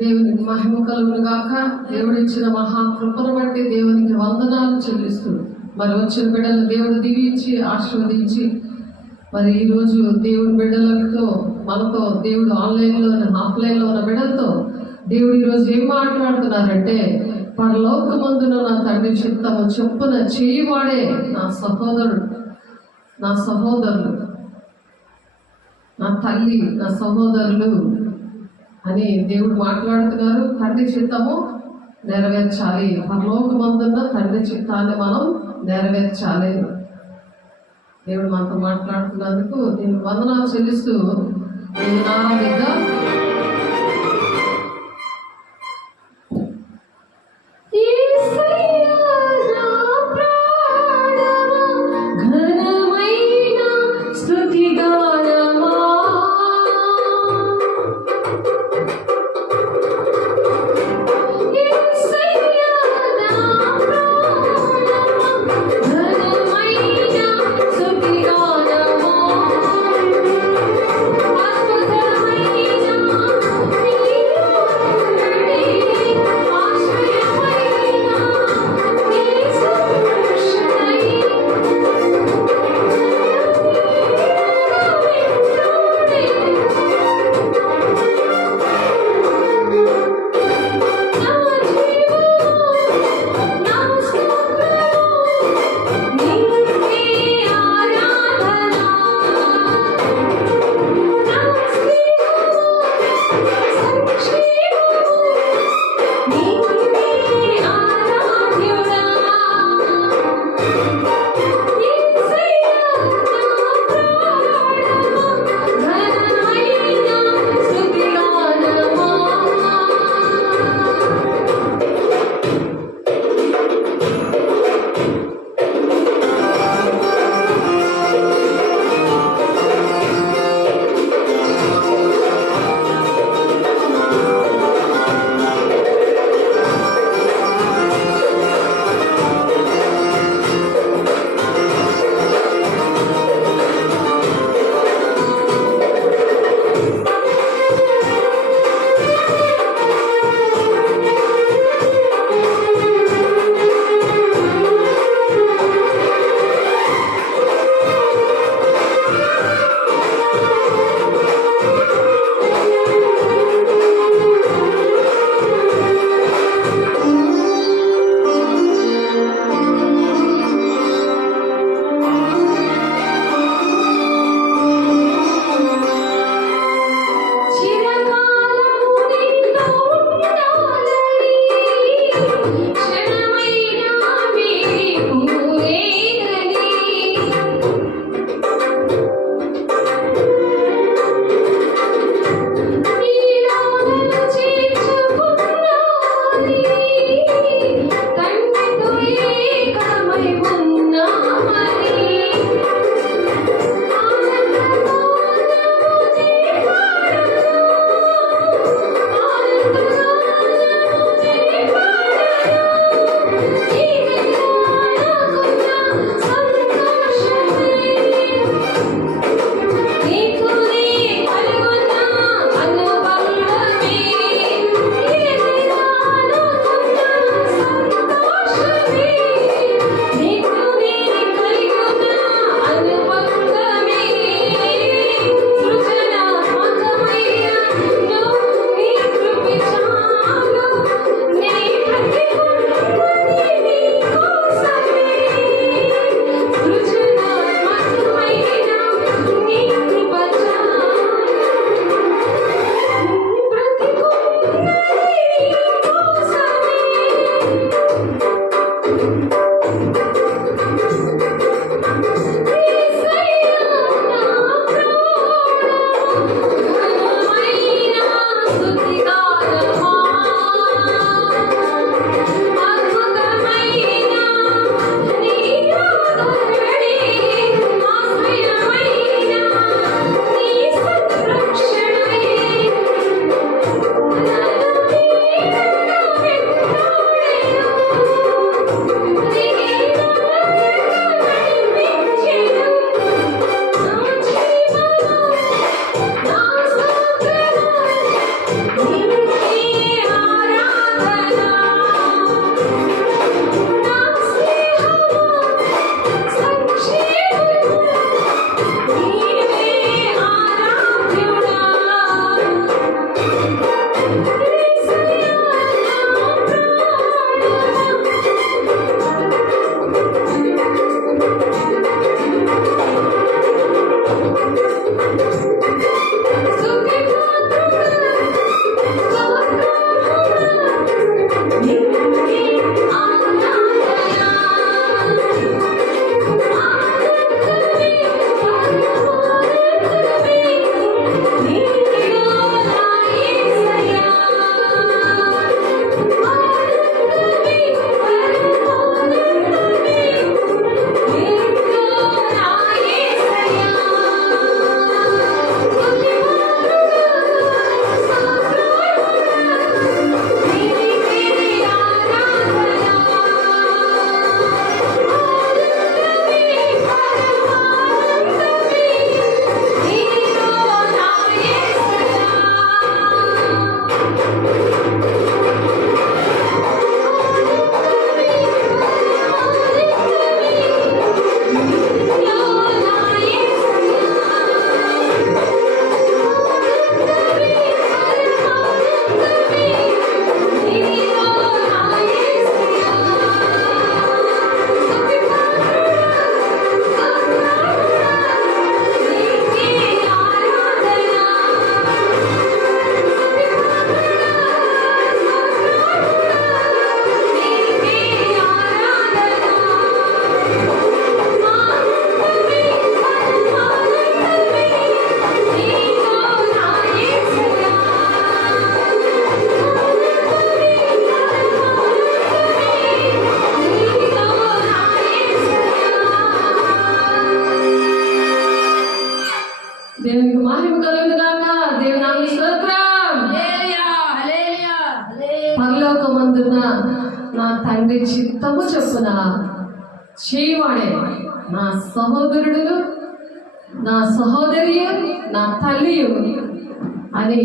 దేవునికి మహిమ కలుగును గాక. దేవుడు ఇచ్చిన మహాకృపను బట్టి దేవునికి వందనాలు చెల్లిస్తూ మరి వచ్చిన బిడ్డలను దేవుడు దీవించి ఆశీర్వదించి మరి ఈరోజు దేవుడి బిడ్డలతో మనతో దేవుడు ఆన్లైన్లో ఆఫ్లైన్లో ఉన్న బిడ్డలతో దేవుడు ఈరోజు ఏం మాట్లాడుతున్నారంటే, పరలోకమందున నా తండ్రి చిత్తము చొప్పున చేయువాడే నా సహోదరుడు, నా సహోదరులు, నా తల్లి, నా సహోదరులు అని దేవుడు మాట్లాడుతున్నారు. తండ్రి చిత్తము నెరవేర్చాలి. పరలోకమందున్న తండ్రి చిత్తాన్ని మనం నెరవేర్చాలి. దేవుడు మనతో మాట్లాడుతున్నందుకు నేను వందనాలు చెల్లిస్తూ దేవుని ఆరాధిద్దాం. Thank you. పొందున నా తండ్రి చిత్తము చొప్పున చేయవాడే నా సహోదరుడు, నా సహోదరి, నా తల్లి అని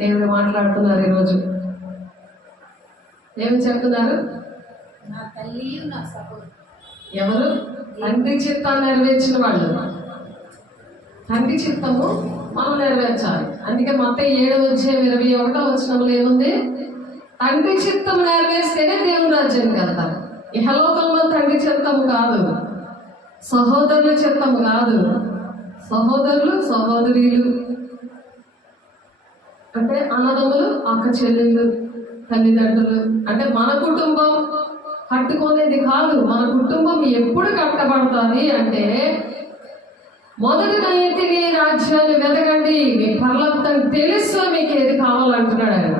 దేవుడు మాట్లాడుతున్నారు. ఈరోజు ఏమి చెప్తున్నారు? నా తల్లి, నా సహోదరు. ఎవరు? తండ్రి చిత్తాన్ని నెరవేర్చిన వాళ్ళు. తండ్రి చిత్తము మనం నెరవేర్చాలి. అందుకే మత్తయి 7:21 ఏముంది? తండ్రి చిత్తము నెరవేర్స్తేనే దేవుని రాజ్యానికి వెళ్తారు. ఇహలోకంలో తండ్రి చిత్తము కాదు, సహోదరుల చిత్తము కాదు. సహోదరులు, సహోదరీలు అంటే అన్నదమ్ములు, అక్క చెల్లెళ్ళు, తల్లిదండ్రులు అంటే మన కుటుంబం కట్టుకునేది కాదు. మన కుటుంబం ఎప్పుడు కట్టబడుతుంది అంటే, మొదటి నైతిని రాజ్యాన్ని వెతకండి, మీ పర్లతం తెలుసు మీకు ఏది కావాలంటున్నాడు ఆయన.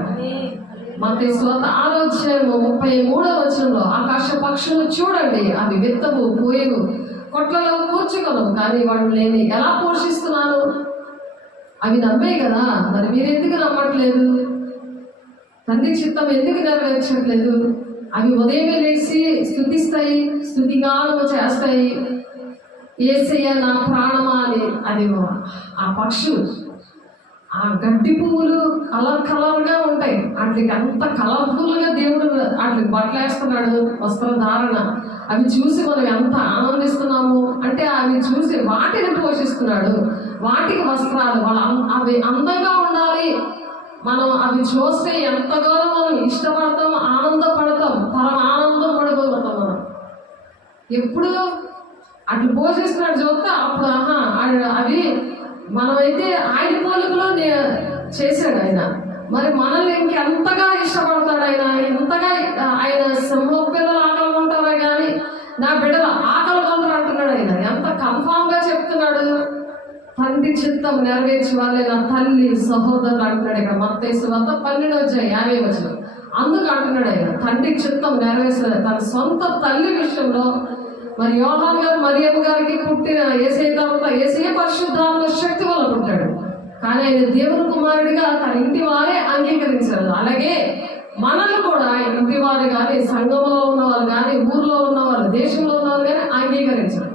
మత్తయి 6:33 ఆకాశ పక్షులు చూడండి, అవి విత్తవు, పోయవు, కొట్లలో కూర్చుకోను, కానీ వాడు నేను ఎలా పోషిస్తున్నాను? అవి నమ్మే కదా. మరి మీరు ఎందుకు నమ్మట్లేదు? తండ్రి చిత్తం ఎందుకు నెరవేర్చట్లేదు? అవి ఉదయమే లేచి స్తుతిస్తాయి, స్తుతిగానము చేస్తాయి, యేసయ్య నా ప్రాణమా అని. అది ఆ పక్షులు, ఆ గడ్డి పువ్వులు కలర్గా ఉంటాయి. వాటికి అంత కలర్ఫుల్గా దేవుడు వాటికి బట్టలు వేస్తున్నాడు, వస్త్రధారణ. అవి చూసి మనం ఎంత ఆనందిస్తున్నాము అంటే, అవి చూసి వాటిని పోషిస్తున్నాడు, వాటికి వస్త్రాలు, అవి అందంగా ఉండాలి. మనం అవి చూస్తే ఎంతగానో మనం ఇష్టపడతాం, ఆనందపడతాం, పరమ ఆనందం పడిపోతాం. మనం ఎప్పుడు అట్లా పోషిస్తున్నాడు చూస్తే అప్పుడు అవి మనమైతే ఆయన పోలికలో చేశాడు ఆయన. మరి మనల్ని ఇంకెంతగా ఇష్టపడతాడు ఆయన, ఎంతగా ఆయన సింహ పిల్లలు ఆకలి ఉంటారా కానీ నా బిడ్డలు ఆకలి కొందరు అంటున్నాడు ఆయన. ఎంత కన్ఫామ్గా చెప్తున్నాడు, తండ్రి చిత్తం నెరవేర్చి వాళ్ళే నా తల్లి, సహోదరులు అంటున్నాడు ఇక్కడ మత్తయి 12:50. అందుకు అంటున్నాడు ఆయన, తండ్రి చిత్తం నెరవేర్చలేదు. తన సొంత తల్లి విషయంలో మరి యోహాన్ గారు మరియమ్మ గారికి పుట్టిన యేసయ్య తర్వాత యేసయ్య పరిశుద్ధాత్మ శక్తి వల్ల పుట్టాడు, కానీ ఆయన దేవుని కుమారుడిగా తన ఇంటి వారే అంగీకరించారు. అలాగే మనల్ని కూడా ఇంటి వారు కానీ, సంఘంలో ఉన్నవాళ్ళు కానీ, ఊర్లో ఉన్నవాళ్ళు, దేశంలో ఉన్నవాళ్ళు కానీ అంగీకరించారు.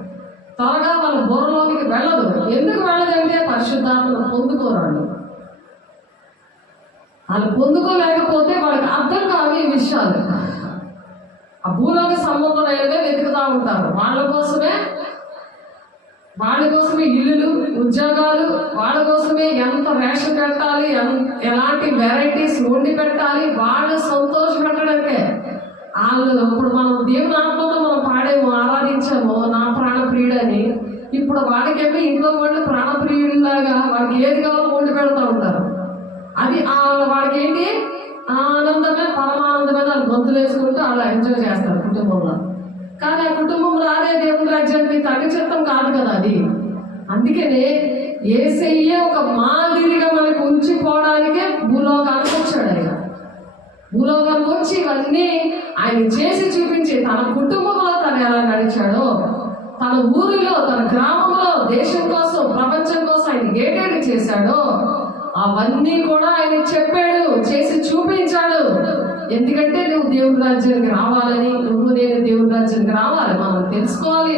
త్వరగా వాళ్ళ బుర్రలోనికి వెళ్ళదు. ఎందుకు వెళ్ళదంటే పరిశుద్ధాత్మను పొందుకోరాడు. వాళ్ళు పొందుకోలేకపోతే వాళ్ళకి అర్థం కాదు ఈ విషయాలు. ఆ భూలోక సంబంధమైనవే వెతుకుతూ ఉంటారు. వాళ్ళ కోసమే ఇల్లులు, ఉద్యోగాలు, వాళ్ళ కోసమే ఎంత రేషన్ పెట్టాలి, ఎలాంటి వెరైటీస్ వండి పెట్టాలి, వాళ్ళు సంతోష పెట్టడానికే. వాళ్ళు ఇప్పుడు మనం దేవుని ఆత్మలో మనం పాడేమో, ఆరాధించామో నా ప్రాణప్రియుడని. ఇప్పుడు వాడికేమో ఇంట్లో వాళ్ళు ప్రాణప్రియుడిలాగా వాడికి ఏది కావాలో వండి పెడతా ఉంటారు. అది వాడికి ఏంటి ఆనందమే, పరమానందమే. వాళ్ళు గొంతులు వేసుకుంటూ వాళ్ళు ఎంజాయ్ చేస్తారు కుటుంబంలో. కానీ ఆ కుటుంబంలో అదే దేవుని రాజ్యానికి తండ్రి చిత్తం కాదు కదా అది. అందుకనే యేసయ్య ఒక మాదిరిగా మనకు ఉంచిపోవడానికే భూలోకానికి వచ్చాడు ఆయన. భూలోకానికి వచ్చి ఇవన్నీ ఆయన చేసి చూపించి తన కుటుంబంలో తను ఎలా నడిచాడో, తన ఊరిలో, తన గ్రామంలో, దేశం కోసం, ప్రపంచం కోసం ఆయన ఏటేటి చేశాడో అవన్నీ కూడా ఆయన చెప్పాడు, చేసి చూపించాడు. ఎందుకంటే నువ్వు దేవుని రాజ్యానికి రావాలని, నేను దేవుని రాజ్యానికి రావాలి, మనం తెలుసుకోవాలి,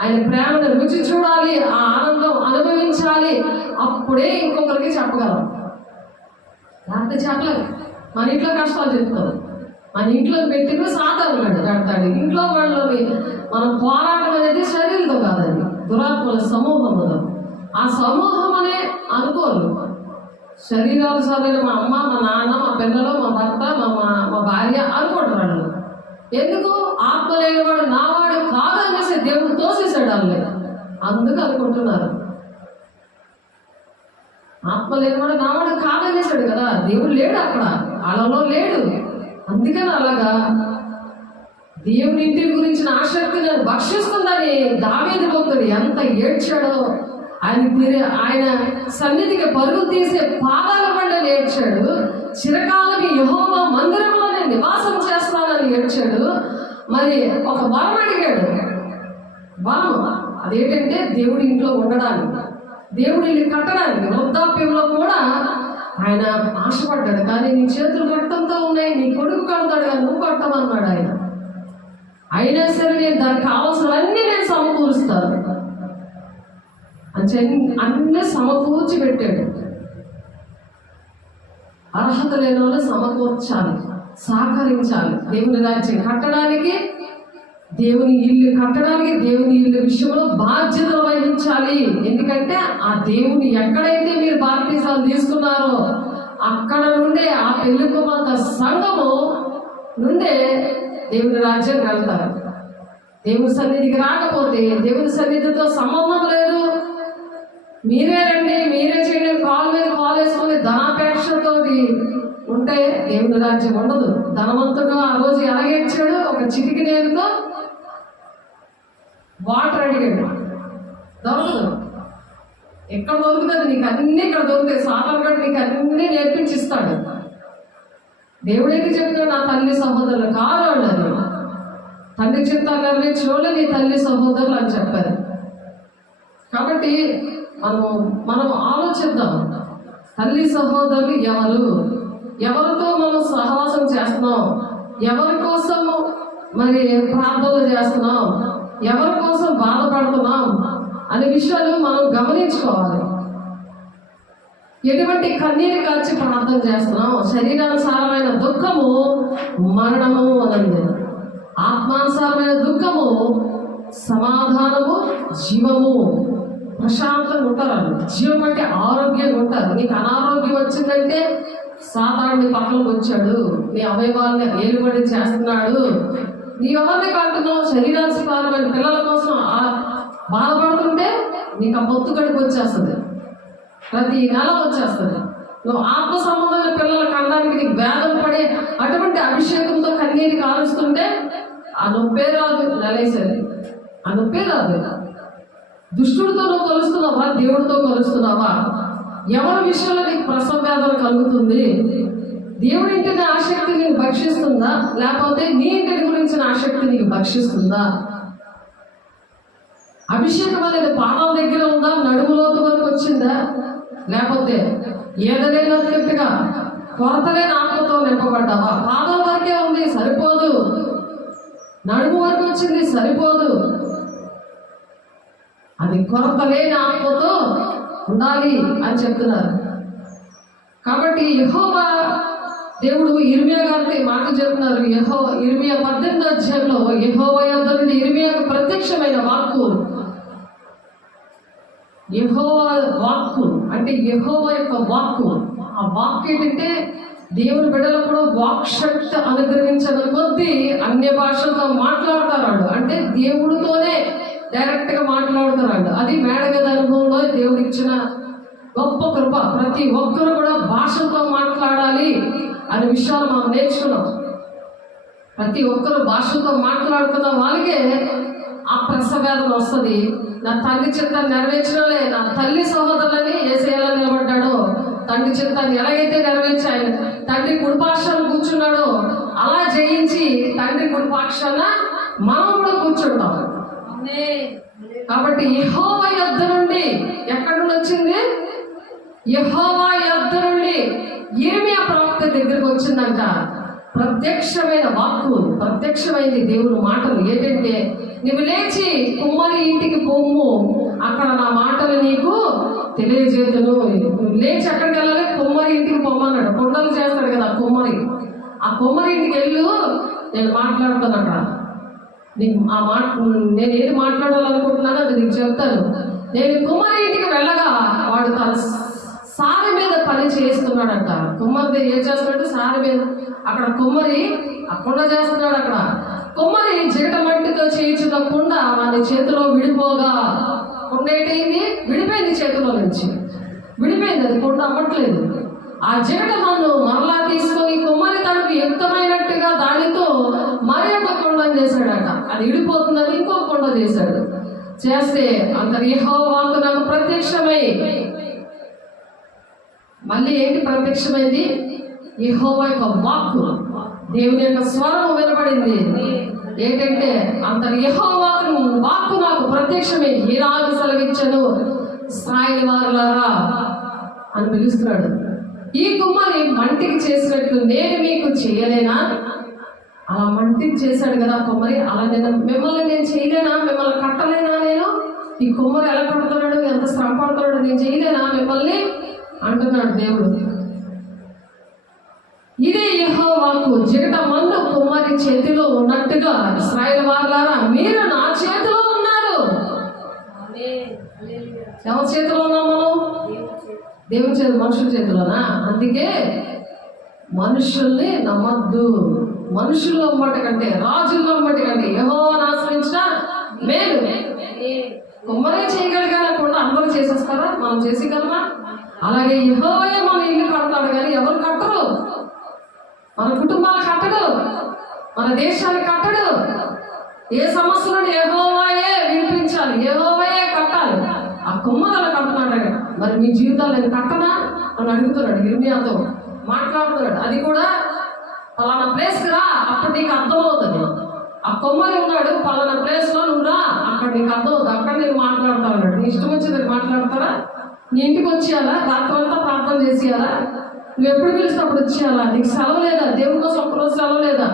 ఆయన ప్రేమను రుచి చూడాలి, ఆ ఆనందం అనుభవించాలి. అప్పుడే ఇంకొకరికి చెప్పగలం, లేకపోతే చెప్పలేదు. మన ఇంట్లో కష్టాలు చెప్తారు, మన ఇంట్లో పెట్టిన సాధారణంగా పెడతాడు. ఇంట్లో వాళ్ళని మనం పోరాటం అనేది శరీరంతో కాదండి, దురాత్మల సమూహం. ఆ సమూహం అనే అనుకోరు. శరీరాలు సరైన మా అమ్మ, మా నాన్న, మా పిల్లలు, మా భర్త, మా భార్య అనుకుంటారు వాళ్ళు. ఎందుకు? ఆత్మ లేనివాడు నావాడు కాదు అనేసి దేవుడు తోసేసాడు వాళ్ళని. అందుకు అనుకుంటున్నారు ఆత్మ లేనివాడు నావాడు కాదనేసాడు కదా. దేవుడు లేడు అక్కడ, వాళ్ళలో లేడు. అందుకని అలాగా దేవుని ఇంటి గురించిన ఆసక్తి నేను భక్షిస్తుందని దావీదు భక్తుడు ఎంత ఏడ్చాడో. ఆయన సన్నిధికి పరుగు తీసే పాదాల బండని ఏడ్చాడు. చిరకాలకి యెహోవా మందిరంలో నేను నివాసం చేస్తానని ఏడ్చాడు. మరి ఒక వరం అడిగాడు. వరం అదేంటంటే దేవుడి ఇంట్లో ఉండడానికి, దేవుడి ఇల్లు కట్టడానికి. వృద్ధాప్యంలో కూడా ఆయన ఆశపడ్డాడు, కానీ నీ చేతులు రక్తంతో ఉన్నాయి, నీ కొడుకు కడతాడు కానీ నువ్వు కట్టమన్నాడు ఆయన. అయినా సరే నేను దానికి కావాల్సినవన్నీ నేను సమకూరుస్తాను అని అన్నీ సమకూర్చి పెట్టాడు. అర్హత లేని వాళ్ళు సమకూర్చాలి, సహకరించాలి. దేవుని రాజ్యం కట్టడానికి, దేవుని ఇల్లు కట్టడానికి, దేవుని ఇల్లు విషయంలో బాధ్యతలు వహించాలి. ఎందుకంటే ఆ దేవుని ఎక్కడైతే మీరు బాప్తిసాలు తీసుకున్నారో అక్కడ నుండే ఆ పెళ్లి కుమార్తె సంఘము నుండే దేవుని రాజ్యం వెళ్తారు. దేవుని సన్నిధికి రాకపోతే, దేవుని సన్నిధితో సంబంధం లేదు, మీరే రండి మీరే చేయండి, కాలు మీద కాలు వేసుకొని ధనాపేక్షతో ఉంటే దేవుని రాజ్యం ఉండదు. ధనవంతుడు ఆ రోజు ఎలాగేర్చాడు, ఒక చిటికి నేరుతో వాటర్ అడిగాడు, దొరకదు. ఎక్కడ దొరుకుతుంది? నీకు అన్ని ఇక్కడ దొరుకుతాయి. సాతాను కూడా నీకు అన్ని నేర్పించిస్తాడు. దేవుడు ఏంటి చెప్తున్నాడు? నా తల్లి సహోదరులు కాదు అన్నారు. తండ్రి చిత్తాలు నెరవేర్చిన నీ తల్లి సహోదరులు అని చెప్పారు. కాబట్టి మనం ఆలోచిద్దాం, తల్లి సహోదరులు ఎవరు, ఎవరితో మనం సహవాసం చేస్తున్నాం, ఎవరి కోసం మరి ప్రార్థనలు చేస్తున్నాం, ఎవరి కోసం బాధపడుతున్నాం అనే విషయాలు మనం గమనించుకోవాలి. ఎటువంటి కన్నీరు కాచి ప్రార్థన చేస్తున్నాం. శరీరానుసారమైన దుఃఖము మరణము అనండి, ఆత్మానుసారమైన దుఃఖము సమాధానము, జీవము. ప్రశాంతంగా ఉంటారు. జీవం అంటే ఆరోగ్యంగా ఉంటారు. నీకు అనారోగ్యం వచ్చిందంటే సాతానుడి పక్కనకు వచ్చాడు, నీ అవయవాల్ని ఏలుబడి చేస్తున్నాడు. నీ ఎవరిని కంటున్నావు? శరీరానుసారమైన పిల్లల కోసం బాధపడుతుంటే నీకు ఆ పొత్తు గడికి వచ్చేస్తుంది, ప్రతి నెల వచ్చేస్తుంది. నువ్వు ఆత్మ సంబంధమైన పిల్లల కనడానికి నీకు వేదన పడే అటువంటి అభిషేకంతో కన్నీరు కాలుస్తుంటే ఆ నొప్పే రాదు, నెలేసేది ఆ నొప్పే రాదు. దుష్టుడితో నువ్వు కలుస్తున్నావా, దేవుడితో కలుస్తున్నావా? ఎవరి విషయంలో నీకు ప్రసవ వేదన కలుగుతుంది? దేవుడి ఇంటిని ఆసక్తి నీకు భక్షిస్తుందా, లేకపోతే నీ ఇంటిని గురించిన ఆసక్తి నీకు భక్షిస్తుందా? అభిషేకం అనేది పాదాల దగ్గర ఉందా, నడుములోతు వరకు వచ్చిందా, లేకపోతే ఏదలేనట్టుగా కొరతలేని ఆత్మతో నింపబడ్డావా? పాదాల వరకే ఉంది, సరిపోదు. నడుము వరకు వచ్చింది, సరిపోదు. అది కొరతలేని ఆత్మతో ఉండాలి అని చెప్తున్నారు. కాబట్టి యెహోవా దేవుడు ఇర్మియా గారికి మాట చెప్తున్నారు. ఇర్మియా 18వ అధ్యాయంలో యెహోవా యొద్ద నుండి ఇర్మియాకు ప్రత్యక్షమైన వాక్కు. యెహోవా వాక్కు అంటే యెహోవా యొక్క వాక్కు. ఆ వాక్కు ఏంటంటే దేవుని బిడ్డలకు కూడా వాక్ శక్తి అనుగ్రహించిన కొద్దీ అన్య భాషలతో మాట్లాడతారు. అంటే దేవుడితోనే డైరెక్ట్ గా మాట్లాడుతున్నాడు. అది మేడగది అనుభవంలో దేవుడు ఇచ్చిన గొప్ప కృప. ప్రతి ఒక్కరు కూడా భాషతో మాట్లాడాలి అనే విషయాలు మనం నేర్చుకున్నాం. ప్రతి ఒక్కరు భాషతో మాట్లాడుతున్న వాళ్ళకే ఆ ప్రసవేదన వస్తుంది. నా తండ్రి చిత్తాన్ని నెరవేర్చడలే, నా తల్లి సహోదరులని ఏసేలా నిలబడ్డాడో, తండ్రి చిత్తాన్ని ఎలాగైతే నెరవేర్చి ఆయన తండ్రి కుడిపాక్షాన కూర్చున్నాడో అలా జయించి తండ్రి కుడిపాక్షాన మనం కూడా కూర్చుంటాం. కాబట్టి యెహోవా యొద్ద నుండి ఎక్కడి నుండి వచ్చింది? యెహోవా యొద్ద నుండి ఇర్మియా ప్రవక్త దగ్గరికి వచ్చిందంట. ప్రత్యక్షమైన వాక్కు, ప్రత్యక్షమైంది దేవుని మాటలు. ఏంటంటే నువ్వు లేచి కుమ్మరి ఇంటికి పొమ్ము, అక్కడ నా మాటలు నీకు తెలియజేతును. నువ్వు లేచి ఎక్కడికి వెళ్ళాలి? కుమ్మరి ఇంటికి పొమ్మన్నాడు. కొండలు చేస్తాడు కదా కుమ్మరి. ఆ కుమ్మరి ఇంటికి వెళ్ళు, నేను మాట్లాడుతాను అక్కడ. నీకు ఆ మాట నేను ఏది మాట్లాడాలనుకుంటున్నానో అది నీకు చెప్తాను. నేను కుమ్మరి ఇంటికి వెళ్ళగా వాడు తన సారి మీద పని చేస్తున్నాడంట. కుమ్మరి ఏం చేస్తున్నాడు? సారి మీద అక్కడ కుమ్మరి ఆ కుండ చేస్తున్నాడు. అక్కడ కుమ్మరి జిగట మట్టితో చేయించిన కుండ వాడి చేతిలో విడిపోగా కుండ ఏంటైంది? విడిపోయింది, చేతిలో నుంచి విడిపోయింది. అది కుండ అవ్వట్లేదు. ఆ జిగట మన్ను మరలా తీసుకొని కుమ్మరి తనకు యుక్తమైనట్టుగా దానితో మరి ఒక కుండ చేశాడట. అది విడిపోతుందని ఇంకో కుండ చేశాడు. చేస్తే అంతటి యెహోవా వాక్కు నాకు ప్రత్యక్షమై, మళ్ళీ ఏంటి ప్రత్యక్షమైంది? యెహోవా యొక్క వాక్కు, దేవుని యొక్క స్వరం వినబడింది. ఏంటంటే అంతటి యెహోవా వాక్కు నాకు ప్రత్యక్షమై ఇలాగ సెలవిచ్చెను, ఇశ్రాయేలు వారులారా అని పిలుస్తున్నాడు. ఈ కుమ్మరి మంటికి చేసినట్లు నేను మీకు చేయలేనా? అలా మంటికి చేశాడు కదా కుమ్మరి, అలా మిమ్మల్ని నేను చేయలేనా? మిమ్మల్ని కట్టలేనా? నేను ఈ కుమ్మరి ఎలా కడుతున్నాడు, ఎంత శ్రమ పడుతున్నాడు, నేను చేయలేనా మిమ్మల్ని అంటున్నాడు దేవుడు. ఇదే యెహోవాకు జిగట మందు కుమ్మరి చేతిలో ఉన్నట్టుగా ఇశ్రాయేలు వారులారా మీరు నా చేతిలో ఉన్నారు. ఎవరి చేతిలో ఉన్నాం మనం? దేవుని చేతి, మనుషుల చేతిలోనా? అందుకే మనుషుల్ని నమ్మద్దు. మనుషులు నమ్మటి కంటే, రాజులు నమ్మటి కంటే యెహోవాను ఆశ్రయించిన మేలు. కుమ్మరే చేయగలిగానకుండా అందరూ చేసేస్తారా? మనం చేసేయగలమా? అలాగే యెహోవాయే మన ఇల్లు కడతాడు కానీ ఎవరు కట్టరు. మన కుటుంబాలు కట్టడు, మన దేశాన్ని కట్టడు. ఏ సమస్యలను యెహోవాయే వినిపించాలి, యెహోవాయే కట్టాలి. ఆ కుమ్మరాలు కడుతున్నాడు. మరి మీ జీవితాలు నేను కట్టనా అని అడుగుతున్నాడు, ఇర్మియాతో మాట్లాడుతున్నాడు. అది కూడా పలానా ప్లేస్కి రా, అప్పుడు నీకు అర్థమవుతుంది. ఆ కొమ్మరి ఉన్నాడు, పలానా ప్లేస్లో నువ్వు రా, అక్కడ నీకు అర్థమవుతుంది. అక్కడ నేను మాట్లాడుతా ఉన్నాడు. నీ ఇష్టం వచ్చి మాట్లాడతారా? నీ ఇంటికి వచ్చేయాలా? రాత్రి అంతా ప్రార్థన చేసేయాలా? నువ్వు ఎప్పుడు పిలిచినప్పుడు వచ్చేయాలా? నీకు సెలవు లేదా? దేవుడి కోసం ఒక్కరోజు సెలవు లేదా?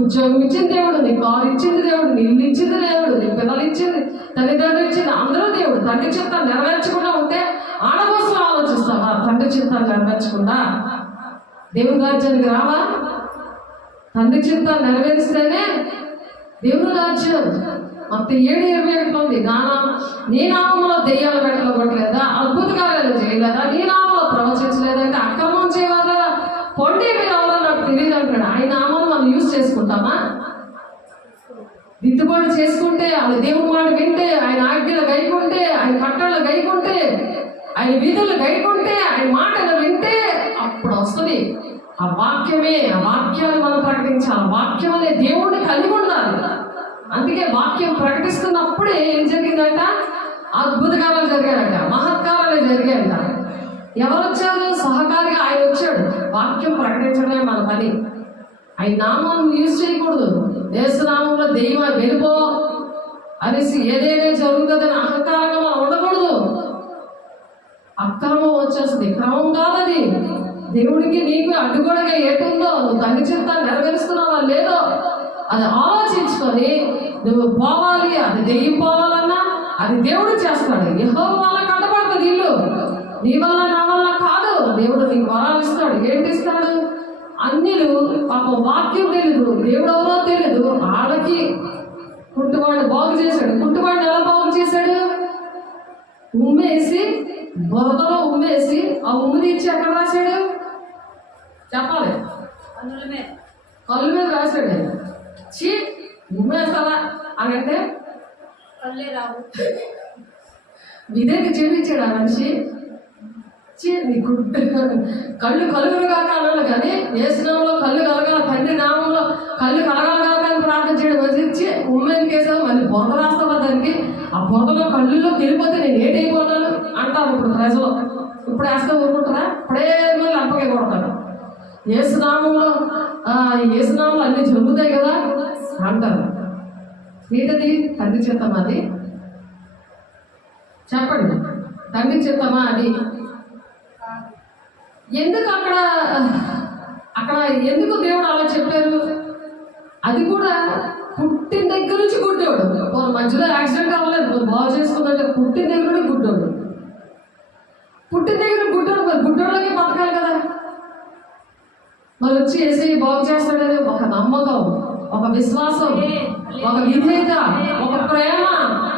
ఉద్యోగం ఇచ్చింది దేవుడు, నీ కారు ఇచ్చింది దేవుడు, నీ ఇల్లు ఇచ్చింది దేవుడు, నీ పిల్లలు ఇచ్చింది, తల్లిదండ్రులు ఇచ్చింది, అందరూ దేవుడు. తండ్రి చిత్తాన్ని నెరవేర్చకుండా ఉంటే ఆడకోసం ఆలోచిస్తావా? తండ్రి చిత్తాన్ని నెరవేర్చకుండా దేవుని రాజ్యానికి రావా? తండ్రి చిత్తాన్ని నెరవేరిస్తేనే దేవుని రాజ్యం. మొత్తం 7:21 ఉంది. నీ నామంలో దెయ్యాలు పెట్టలేదా? అద్భుత కార్యాలు చేయలేదా? నీ నామంలో ప్రవచించలేదంటే అక్రమం చేయవారా? పొండి మీరు ఎవరో నాకు తెలియదు అంటాడు. ఆయన నామాన్ని మనం యూజ్ చేసుకుంటామా? దిద్దుబాటు చేసుకుంటే, అది దేవుని మాట వింటే, ఆయన ఆజ్ఞలు గైకుంటే, ఆయన కట్టడలు గైకుంటే, ఆయన విధులు గైకుంటే, ఆయన మాటలు వింటే అప్పుడు వస్తుంది ఆ వాక్యమే. ఆ వాక్యాన్ని మనం ప్రకటించాలి. వాక్యం అనే దేవుడిని కలిగి ఉండాలి. అందుకే వాక్యం ప్రకటిస్తున్నప్పుడే ఏం జరిగిందంట? అద్భుతకారాలు జరిగాయంట, మహత్కారాలు జరిగాయంట. ఎవరు వచ్చారు? సహకారిగా ఆయన వచ్చాడు. వాక్యం ప్రకటించడమే మన పని. ఆయన నామాన్ని యూజ్ చేయకూడదు. యేసునామంలో దెయ్యం వెళ్ళిపో అనేసి ఏదైనా జరుగుతుందని అహంకారంగా మనం ఉండకూడదు. అక్రమం వచ్చేస్తుంది, క్రమం కాదది. దేవుడికి నీకు అడ్డుగోడగా ఏటుందో, నువ్వు తండ్రి చిత్తాన్ని నెరవేరుస్తున్నావా లేదో అది ఆలోచించుకొని నువ్వు పోవాలి. అది దెయ్యం పోవాలన్నా అది దేవుడు చేస్తాడు. యెహోవా వల్ల కట్టబడుతుంది ఇల్లు. నీ వల్ల నా వల్ల కాదు. దేవుడు నీకు వరాలు ఇస్తాడు. ఏంటి ఇస్తాడు? అన్యులు పాపం వాక్యం తెలీదు, దేవుడు ఎవరో తెలీదు. వాళ్ళకి కుంటువాడిని బాగు చేశాడు. కుంటువాడిని ఎలా బాగు చేశాడు? ఉమ్మేసి, బురదలో ఉమ్మేసి ఆ ఉమ్ము తీర్చి ఎక్కడ రాశాడు చెప్పాలి? కళ్ళు మీద రాశాడు. చీ ఉమ్మేస్తావా అని అంటే విధేకి చెల్లించాడు ఆ మనిషి. చీ నీ కళ్ళు కలుగురుగా అన్నాడు కానీ యేసునామంలో కళ్ళు కలగాలి, తండ్రి నామంలో కళ్ళు కలగాలి అని ప్రార్థన చేయడం వచ్చి ఉమ్మేకి వేసావు, మళ్ళీ బురద రాస్తావా దానికి? ఆ బురదలో కళ్ళులో వెళ్ళిపోతే నేను ఏటైపోతాను అంటారు ఇప్పుడు ప్రజలు. ఇప్పుడు వేస్తే ఊరుకుంటారా? ఇప్పుడే మళ్ళీ అప్పగే కొడతారు. యేసునామంలో అన్నీ జరుగుతాయి కదా అంటారు. ఏంటది? తండ్రి చిత్తమా అది? చెప్పండి, తండ్రి చిత్తమా అది? ఎందుకు అక్కడ ఎందుకు దేవుడు అలా చెప్పారు? అది కూడా పుట్టిన దగ్గర నుంచి గుడ్డోడు. మధ్యలో యాక్సిడెంట్ అవ్వలేదు, బాగు చేసుకుందంటే పుట్టిన దగ్గర గుడ్డోడు. పుట్టిన దగ్గర గుడ్డోడు, మరి గుడ్డోళ్ళకి బతకాలి కదా. మరి వచ్చి వేసి బాగు చేస్తాడని ఒక నమ్మకం, ఒక విశ్వాసం, ఒక విధేయత, ఒక ప్రేమ.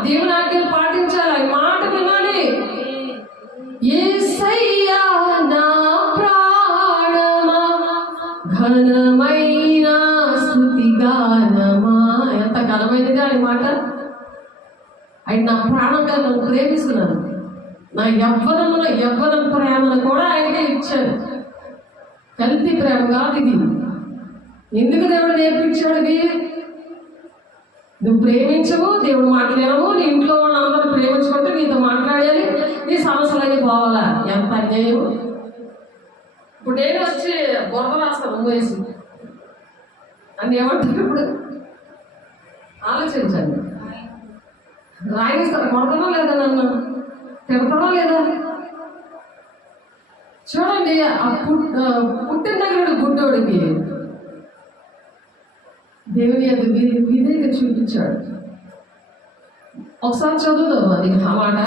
దేవుని ఆజ్ఞలు పాటించాలి, ఆయన మాట వినాలి. యేసయ్యా నా ప్రాణమా ఘనమైన స్తుతి గానమా. ఎంత ఘనమైనది ఆయన మాట. ఆయన నా ప్రాణంగా నన్ను ప్రేమిస్తున్నాను. నా యవ్వనం ప్రేమను కూడా ఆయనకే ఇచ్చాడు. కల్తీ ప్రేమ కాదు ఇది. ఎందుకు దేవుడు నేర్పించాడు ఇది? నువ్వు ప్రేమించవు, దేవుడు మాట్లాడవు, నీ ఇంట్లో వాళ్ళందరూ ప్రేమించుకుంటే నీతో మాట్లాడాలి, నీ సమస్యలన్నీ పోవాలా? ఎంత అన్యాయం. ఇప్పుడు నేను వచ్చి బురద రాస్తాను వేసి అని ఏమంటారు? ఇప్పుడు ఆలోచించండి. రాయిస్తాను, కొడతానా లేదా? నన్ను తిడతానా లేదా? చూడండి, ఆ పుట్టిన దగ్గర గుడ్డోడికి దేవుని యొక్క విధేయత చూపించాడు. ఒకసారి చదువుదాం అది ఆ మాట.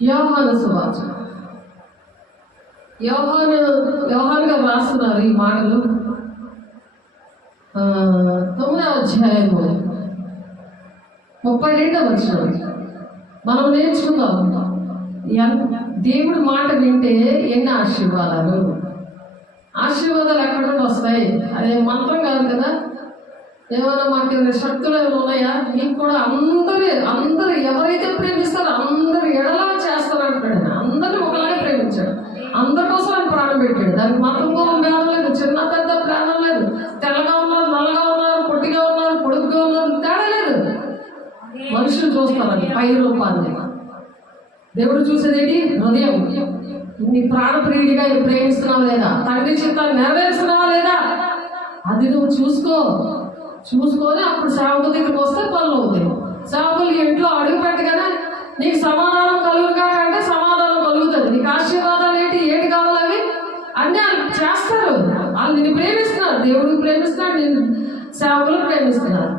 యోహాను సువార్త, యోహాను గారు రాస్తున్నారు ఈ మాటలు. 9వ అధ్యాయము 32వ వచనం మనం నేర్చుకుందాం. దేవుడి మాట వింటే ఎన్ని ఆశీర్వాదాలు ఎక్కడ నుండి వస్తాయి? అదే మంత్రం కాదు కదా. ఏమైనా మాకు శక్తులు ఏమైనా ఉన్నాయా? మీకు కూడా అందరూ ఎవరైతే ప్రేమిస్తారో అందరు ఎడలా చేస్తారంటాడు. అందరినీ ఒకలాగే ప్రేమించాడు. అందరి కోసం ఆయన ప్రాణం పెట్టాడు. దానికి మతంలో భేదం లేదు, చిన్న పెద్ద ప్రాణం లేదు. తెల్లగా ఉన్నారు, నల్లగా ఉన్నారు, పొట్టిగా ఉన్నారు, పొడుగ్గా ఉన్నారు, తేడా లేదు. మనుషులు చూస్తారని పై రూపాన్ని. దేవుడు చూసేదేంటి? హృదయం. నీ ప్రాణప్రియుడిగా నువ్వు ప్రేమిస్తున్నావా లేదా? తండ్రి చిత్తాన్ని నెరవేరుస్తున్నావా లేదా? అది నువ్వు చూసుకొని అప్పుడు సేవకుల దగ్గరికి వస్తే పనులు అవుతాయి. సేవకులు ఇంట్లో అడుగు పెట్టగానే నీకు సమాధానం కలుగుగా అంటే సమాధానం కలుగుతుంది. నీకు ఆశీర్వాదాలు ఏటి కావాలి అవి అన్నీ వాళ్ళు చేస్తారు. వాళ్ళు నిన్ను ప్రేమిస్తున్నారు, దేవుడికి ప్రేమిస్తున్నాడు, నిన్ను సేవకులు ప్రేమిస్తున్నారు.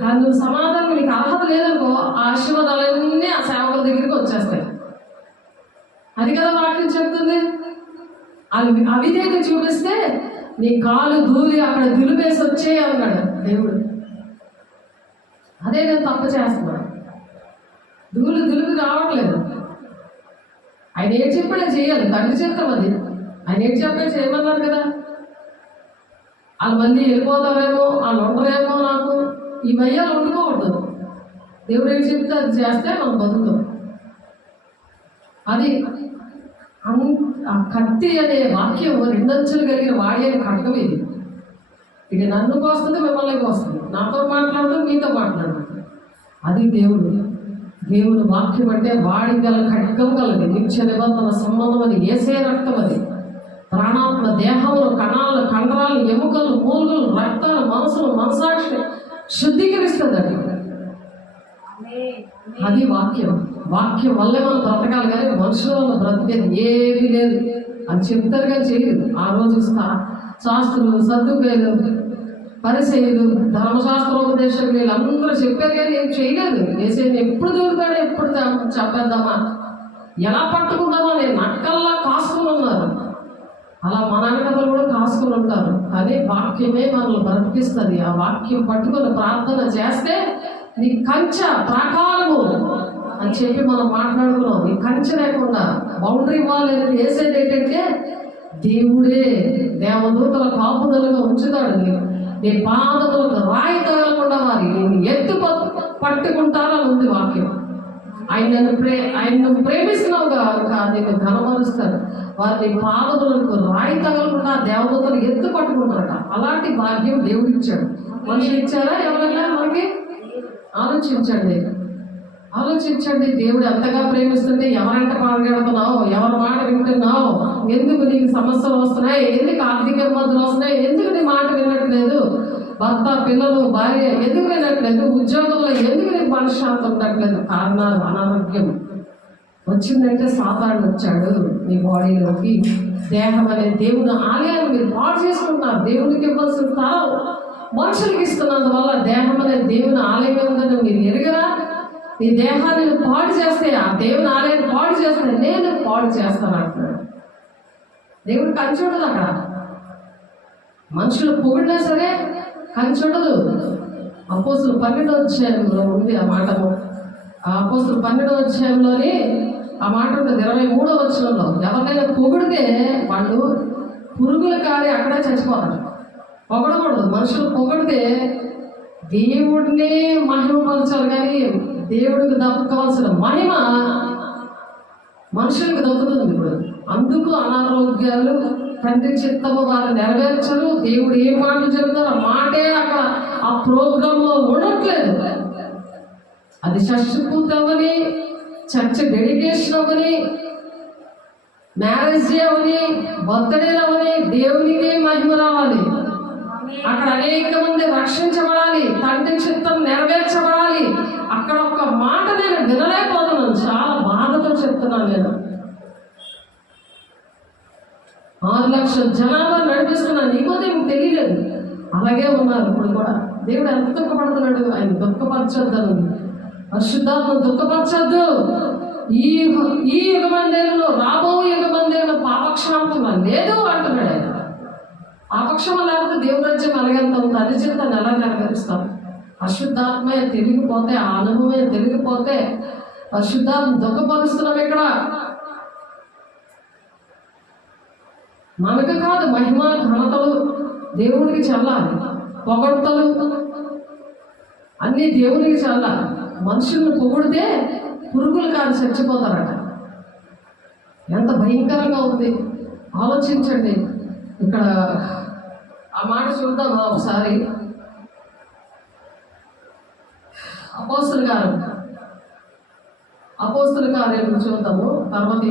కానీ నువ్వు సమాధానం నీకు అర్హత లేదనుకో, ఆ ఆశీర్వాదాలన్నీ ఆ సేవకుల దగ్గరికి వచ్చేస్తాయి. అది కదా వాక్యం చెప్తుంది. అవిధేయత చూపిస్తే నీ కాలు దూరి అక్కడ దులిపేసి వచ్చేయి అన్నాడు దేవుడు. అదే నేను తప్పు చేస్తున్నాను. దులిపి రావట్లేదు. ఆయన ఏం చెప్పాడే చేయాలి, తండ్రి చిత్తం అది. ఆయన ఏం చెప్పాడు చేయమన్నారు కదా. వాళ్ళు మళ్ళీ వెళ్ళిపోతారేమో, వాళ్ళు ఉండరేమో, నాకు ఈ భయ్యాలు వండుకోకూడదు. దేవుడు ఏం చెప్తే అది చేస్తే మనం బతుకుతాం. అది ఆ కత్తి అనే వాక్యం రెండంచులు కలిగిన వాడి అని ఖడ్గం ఇది. ఇది నన్ను కోస్తుంది, మిమ్మల్ని కోస్తుంది. నాతో మాట్లాడుతూ మీతో మాట్లాడుతుంది. అది దేవుని వాక్యం అంటే వాడి గల ఖడ్గం కలది. నిత్య నిబంధన సంబంధం అది. యేసే రక్తం అది. ప్రాణాత్మ దేహంలో కణాలు, కండరాలు, ఎముకలు, మూలుగులు, రక్తాలు, మనసాక్షి శుద్ధీకరిస్తుంది. అది వాక్యం వల్లే మనం బ్రతకాలి. కానీ మనుషుల వల్ల బ్రతికేది ఏమీ లేదు. అని చెప్తారు కానీ చేయదు. ఆ రోజు శాస్త్రులు, సద్దుకేయులు, పరిసయ్యులు, ధర్మశాస్త్రోపదేశకులు వీళ్ళందరూ చెప్పారు కానీ ఏం చేయలేదు. ఏసేని ఎప్పుడు దొరుకుతాడో, ఎప్పుడు చెప్పేద్దామా, ఎలా పట్టుకుందామా నేను నక్కల్లా కాసుకుని ఉన్నారు. అలా మన వెనకలు కూడా కాసుకుని ఉంటారు. కానీ వాక్యమే మనల్ని బ్రతికిస్తుంది. ఆ వాక్యం పట్టుకొని ప్రార్థన చేస్తే నీ కంచె ప్రాకారము అని చెప్పి మనం మాట్లాడుకున్నాం. నీ కంచె లేకుండా బౌండరీ వాల్ అనేది వేసేది ఏంటంటే దేవుడే దేవదూతల కాపుదలుగా ఉంచుతాడు. నీ పాదములకు రాయి తగలకుండా వారి నేను ఎత్తు పట్టుకుంటారని ఉంది వాక్యం. ఆయనను ప్రేమిస్తున్నావు కనుక నిన్ను ఘనపరుస్తాడు. వారి పాదములకు రాయి తగలకుండా దేవదూతలు ఎత్తు పట్టుకుంటారట. అలాంటి భాగ్యం దేవుడు ఇచ్చాడు. మనుషులు ఇచ్చారా? ఎవరైనా మనకి ఆలోచించండి. దేవుడు ఎంతగా ప్రేమిస్తుంటే ఎవరంట పాల్గొడుతున్నావు, ఎవరి మాట వింటున్నావు, ఎందుకు నీకు సమస్యలు వస్తున్నాయి, ఎందుకు ఆర్థిక ఇబ్బందులు వస్తున్నాయి, ఎందుకు నీ మాట వినట్లేదు, భర్త, పిల్లలు, భార్య ఎందుకు వినట్లేదు, ఉద్యోగంలో ఎందుకు నీకు మనశ్శాంతి ఉండట్లేదు? కారణాలు అనారోగ్యం వచ్చిందంటే సాతాను వచ్చాడు మీ బాడీలోకి. దేహం అనే దేవుని ఆలయాన్ని మీరు పాడు చేసుకుంటున్నారు. దేవునికి ఇవ్వాల్సిన స్థలం మనుషులకి ఇస్తున్నందువల్ల దేహం అనే దేవుని ఆలయం ఉందని మీరు ఎరగరా? నీ దేహాన్ని పాడు చేస్తే, ఆ దేవుని ఆలయాన్ని పాడు చేస్తే నేను పాడు చేస్తాను అంటున్నాడు. దేవుడు కంచి ఉండదు అక్కడ. మనుషులు పొగిడినా సరే కంచి ఉండదు. అపోస్తులు 12వ అధ్యాయంలో ఉంది ఆ మాట. ఆ అపోస్తులు 12వ అధ్యాయంలోని ఆ మాట ఉంటుంది 23వ వచనంలో. ఎవరినైనా పొగిడితే వాళ్ళు పురుగులు కాడి అక్కడే చచ్చిపోతారు. పొగడకూడదు. మనుషులు పొగిడితే దేవుడినే మహిమపరచాలి. కానీ దేవుడికి దక్కవలసిన మహిమ మనుషులకు దక్కుతుంది. ఇప్పుడు అందుకు అనారోగ్యాలు, తండ్రి చిత్తము వారు నెరవేర్చరు. దేవుడు ఏ మాటలు చెబుతారో ఆ మాటే అక్కడ ఆ ప్రోగ్రాంలో ఉండట్లేదు. అది షష్టి పూర్తి అవ్వని, చర్చ డెడికేషన్ అవ్వని, మ్యారేజ్ అవని, బర్త్డేలు అవని, దేవునికే మహిమ రావాలి. అక్కడ అనేక మంది రక్షించబడాలి, తండ్రి చిత్తం నెరవేర్చబడాలి. అక్కడ ఒక్క మాట నేను వినలేకపోతున్నాను. చాలా బాధతో చెప్తున్నాను. నేను 6 లక్షల జనాభా నడిపిస్తున్నా నీకోదేమో తెలియలేదు. అలాగే ఉన్నారు ఇప్పుడు కూడా. దేవుడు ఎంత దుఃఖపడుతున్నాడు, ఆయన దుఃఖపరచొద్దు అని. పరిశుద్ధాత్మ దుఃఖపరచొద్దు. ఈ యుగ మందిరంలో, రాబో యుగ మందిరంలో పాపక్షమాపణ లేదు అంటున్నాడు ఆయన. పాపక్షమ లేకపోతే దేవుడి రాజ్యం అలాగెంత ఉంది, అది జీవితాన్ని ఎలా నెరవేరుస్తాం? పరిశుద్ధాత్మే తెలిగిపోతే, ఆ అనుభవమే తెలిగిపోతే పరిశుద్ధాత్మ దుఃఖపరుస్తున్నాం. ఇక్కడ మనకు కాదు, మహిమ ఘనతలు దేవుడికి చల్లాలి, పొగడ్తలు అన్నీ దేవుడికి చల్లాలి. మనుషుల్ని పొగిడితే పురుగులు కాదు చచ్చిపోతారట. ఎంత భయంకరంగా ఉంది ఆలోచించండి. ఇక్కడ ఆ మాట చూద్దామా ఒకసారి. అపోస్తలుల కార్యాలను చూద్దాము. తర్వాత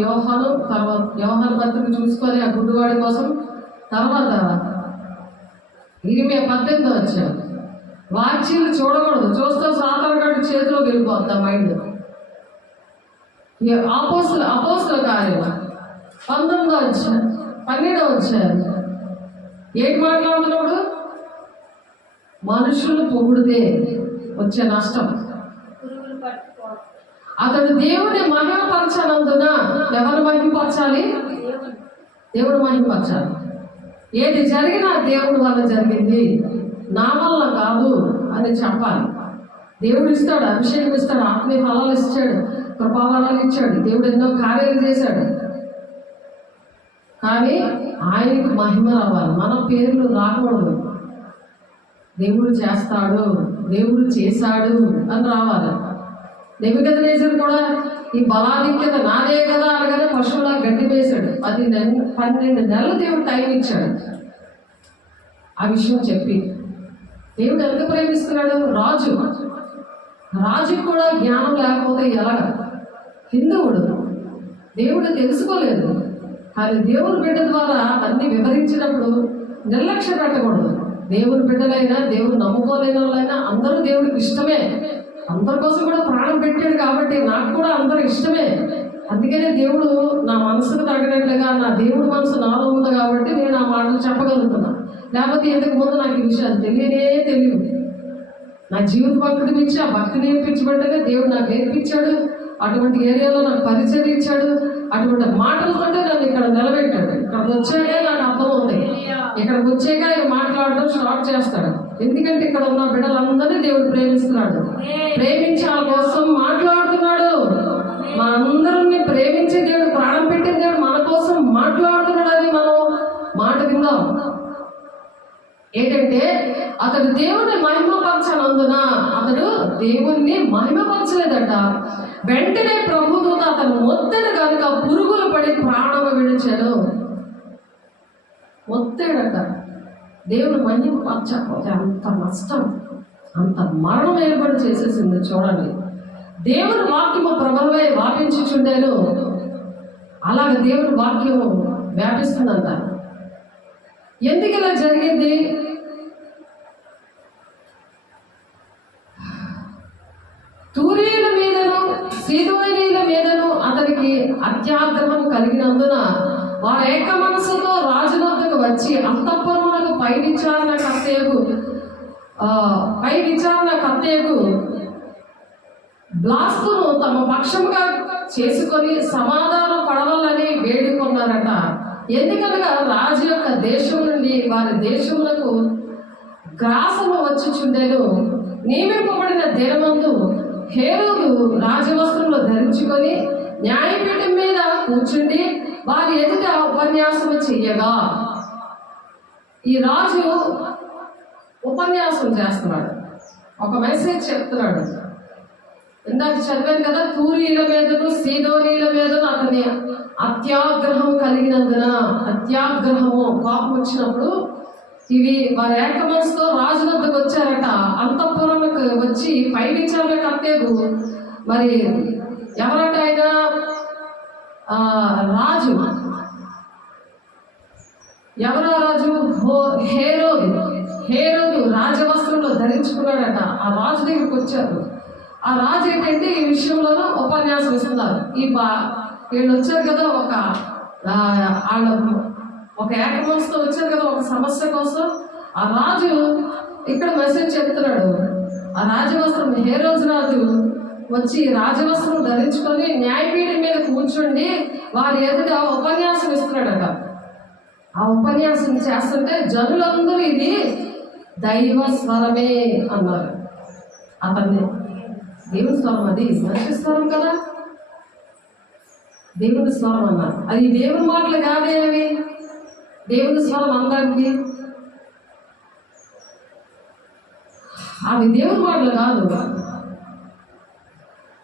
యోహాను పత్రిక చూసుకొని ఆ గుడ్డివాడి కోసం. తర్వాత 18 వచ్చారు. వాక్యాలు చూడకూడదు, చూస్తే సాతానుగాడి చేతిలోకి వెళ్ళిపోద్ది ఆ మైండ్. అపోస్తలుల కార్యం 19 వచ్చారు, 12 వచ్చారు. ఏంటి మాట్లాడుతున్నాడు? మనుషులు పొగిడితే వచ్చే నష్టం. పురుగులు పట్టుకోవడం. అతడు దేవుని మహిమపరచనందున ఎవరు మహిమపరచాలి? దేవుడు మహిమపరచాలి. ఏది జరిగినా దేవుడి వల్ల జరిగింది, నా వల్ల కాదు అని చెప్పాలి. దేవుడు ఇస్తాడు, అభిషేకం ఇస్తాడు, ఆత్మీయ ఫలాలు ఇచ్చాడు, కృపావరాలు ఇచ్చాడు. దేవుడు ఎన్నో కార్యాలు చేశాడు. కానీ ఆయనకు మహిమ రావాలి, మన పేర్లు రాకూడదు. దేవుడు చేస్తాడు, దేవుడు చేశాడు అని రావాలి. నెబుకద్నెజరు కూడా ఈ బలాధిక్యత నాదే కదా అనగానే పశువులా గడ్డి వేశాడు. 12 నెలలు దేవుడు టైం ఇచ్చాడు ఆ విషయం చెప్పి. దేవుడు ఎంత ప్రేమిస్తున్నాడు? రాజుకు కూడా జ్ఞానం లేకపోతే ఎలాగ? హిందువుడు దేవుడు తెలుసుకోలేదు. కానీ దేవుని బిడ్డ ద్వారా అన్ని వివరించినప్పుడు నిర్లక్ష్యం పెట్టకూడదు. దేవుని బిడ్డలైనా, దేవుడు నమ్ముకోలేని వాళ్ళైనా అందరూ దేవుడికి ఇష్టమే. అందరి కోసం కూడా ప్రాణం పెట్టాడు కాబట్టి నాకు కూడా అందరూ ఇష్టమే. అందుకనే దేవుడు నా మనసుకు తగినట్లుగా, నా దేవుడి మనసు నాలో ఉంది కాబట్టి నేను ఆ మాటలు చెప్పగలుగుతున్నా. లేకపోతే ఇంతకు ముందు నాకు ఈ విషయాలు తెలియదు. నా జీవిత భక్తుడికి ఇచ్చి ఆ భక్తి నేర్పించబడ్డగా దేవుడు నాకు నేర్పించాడు. అటువంటి ఏరియాలో నాకు పరిచయం ఇచ్చాడు. అటువంటి మాటలతోటే నన్ను ఇక్కడ నిలబెట్టాడు. ఇక్కడికి వచ్చాకే నాకు అర్థమవుతాయి. ఇక్కడికి వచ్చాక ఆయన మాట్లాడడం స్టార్ట్ చేస్తాడు. ఎందుకంటే ఇక్కడ ఉన్న బిడ్డలందరినీ దేవుడు ప్రేమిస్తున్నాడు. ప్రేమించాల కోసం మాట్లాడుతున్నాడు. మా అందరిని ప్రేమించే దేవుడు, ప్రాణం పెట్టిన దేవుడు మన కోసం మాట్లాడుతున్నాడు. అని మనం మాట విందాం. ఏంటంటే అతడు దేవుని మహిమపరచనందున, అతడు దేవుణ్ణి మహిమపరచలేదట. వెంటనే ప్రభుదూత అతను మొత్తడు కనుక పురుగులు పడి ప్రాణం విడిచాడు. మొత్తేడట. దేవుని మహిమపరచకపోతే అంత నష్టం, అంత మరణం ఏర్పాటు చేసేసింది. చూడండి, దేవుని వాక్యము ప్రబలమై వ్యాపించుచుండేను. అలాగే దేవుని వాక్యం వ్యాపిస్తుందంట. ఎందుకు ఇలా జరిగింది? తూరీల మీదను సీదోనీల మీదను అతనికి అత్యాగ్రహం కలిగినందున వారు ఏక మనసుతో రాజు వద్దకు వచ్చి అంతఃపురమునకు పై విచారణ కర్తయ్యకు బ్లాస్తును తమ పక్షముగా చేసుకొని సమాధానం పడవాలని వేడుకొన్నారట. ఎందుకనగా రాజు యొక్క దేశం నుండి వారి దేశములకు గ్రాసము వచ్చుచుండెను. నియమింపబడిన దినమందు హేరోదు రాజవస్త్రంలో ధరించుకొని న్యాయపీఠం మీద కూర్చుండి వారి ఎదుట ఉపన్యాసం చెయ్యగా, ఈ రాజు ఉపన్యాసం చేస్తున్నాడు, ఒక మెసేజ్ చెప్తున్నాడు. ఇందాక చదివాను కదా, తూరీల మీదను సీదోనీల మీదను అతని అత్యాగ్రహం కలిగినందున. అత్యాగ్రహము, కోపం వచ్చినప్పుడు ఇవి వారి ఏక మనసుతో రాజు వద్దకు వచ్చారట. అంతఃపురంకు వచ్చి పై విచారణ కర్తయ్యకు, మరి ఎవరట ఆయన? రాజు. ఎవరా రాజు? హేరోదు రాజవస్త్రంలో ధరించుకున్నాడట. ఆ రాజు దగ్గరికి వచ్చారు. ఆ రాజు ఏంటంటే ఈ విషయంలోనూ ఉపన్యాసం ఇస్తున్నారు. వీళ్ళు వచ్చారు కదా, ఒక వాళ్ళ ఒక ఏక మనసుతో వచ్చారు కదా ఒక సమస్య కోసం. ఆ రాజు ఇక్కడ మెసేజ్ చెప్తున్నాడు. ఆ రాజవస్త్రం హేరోజు రాజు వచ్చి రాజవస్త్రం ధరించుకొని న్యాయపీఠం మీద కూర్చోండి వారి ఎదుట ఉపన్యాసం ఇస్తున్నాడట. ఆ ఉపన్యాసం చేస్తుంటే జనులందరూ ఇది దైవ స్వరమే అన్నారు. అతన్ని దేవుని స్వరం, అది మనిషి స్వరం కదా, దేవుని స్వరం అన్నారు. అది దేవుని మాటలు కాదేవి, దేవుని స్వరం అందరికి అవి దేవుని మాటలు కాదు.